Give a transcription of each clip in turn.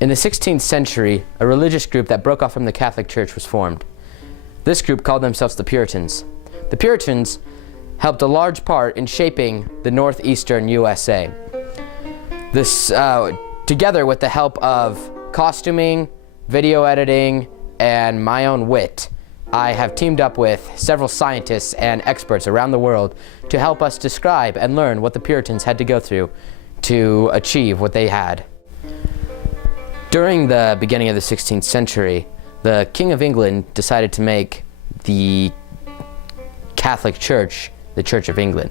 In the 16th century, a religious group that broke off from the Catholic Church was formed. This group called themselves the Puritans. The Puritans helped a large part in shaping the northeastern USA. This, together with the help of costuming, video editing, and my own wit, I have teamed up with several scientists and experts around the world to help us describe and learn what the Puritans had to go through to achieve what they had. During the beginning of the 16th century, the King of England decided to make the Catholic Church the Church of England.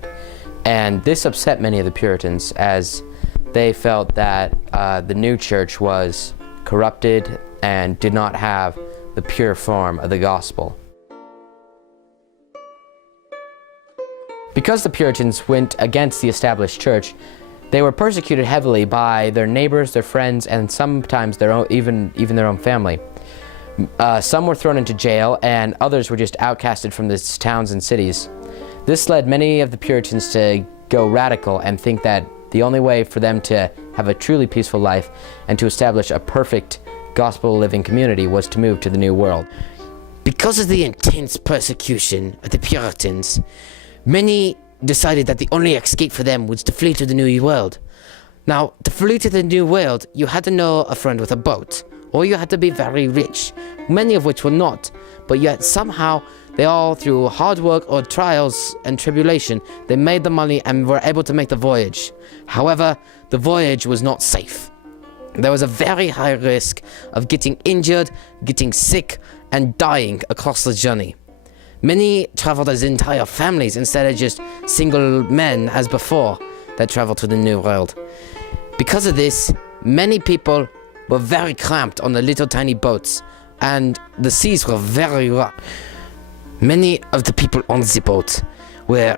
And this upset many of the Puritans, as they felt that the new church was corrupted and did not have the pure form of the gospel. Because the Puritans went against the established church, they were persecuted heavily by their neighbors, their friends, and sometimes their own, even their own family. Some were thrown into jail, and others were just outcasted from the towns and cities. This led many of the Puritans to go radical and think that the only way for them to have a truly peaceful life and to establish a perfect gospel-living community was to move to the New World. Because of the intense persecution of the Puritans, many decided that the only escape for them was to flee to the New World. Now, to flee to the New World, you had to know a friend with a boat, or you had to be very rich, many of which were not, but yet somehow they all, through hard work or trials and tribulation, they made the money and were able to make the voyage. However, the voyage was not safe. There was a very high risk of getting injured, getting sick, and dying across the journey. Many traveled as entire families instead of just single men as before that traveled to the New World. Because of this, many people were very cramped on the little tiny boats, and the seas were very rough. Many of the people on the boat were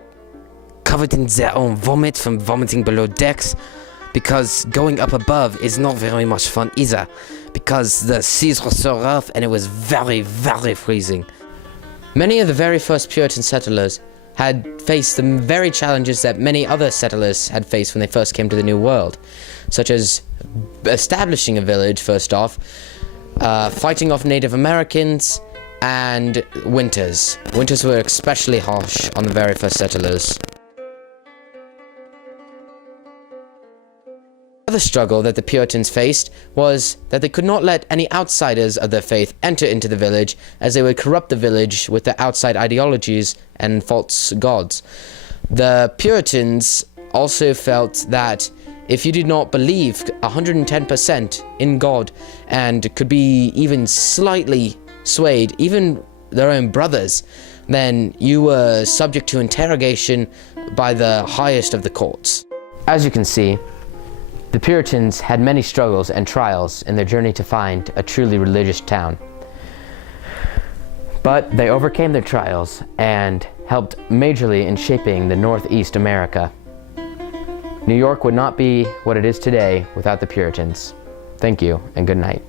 covered in their own vomit from vomiting below decks, because going up above is not very much fun either, because the seas were so rough and it was very, very freezing. Many of the very first Puritan settlers had faced the very challenges that many other settlers had faced when they first came to the New World, such as establishing a village first off, fighting off Native Americans, and winters. Winters were especially harsh on the very first settlers. Another struggle that the Puritans faced was that they could not let any outsiders of their faith enter into the village, as they would corrupt the village with their outside ideologies and false gods. The Puritans also felt that if you did not believe 110% in God and could be even slightly swayed, even their own brothers, then you were subject to interrogation by the highest of the courts. As you can see, the Puritans had many struggles and trials in their journey to find a truly religious town. But they overcame their trials and helped majorly in shaping the Northeast America. New York would not be what it is today without the Puritans. Thank you and good night.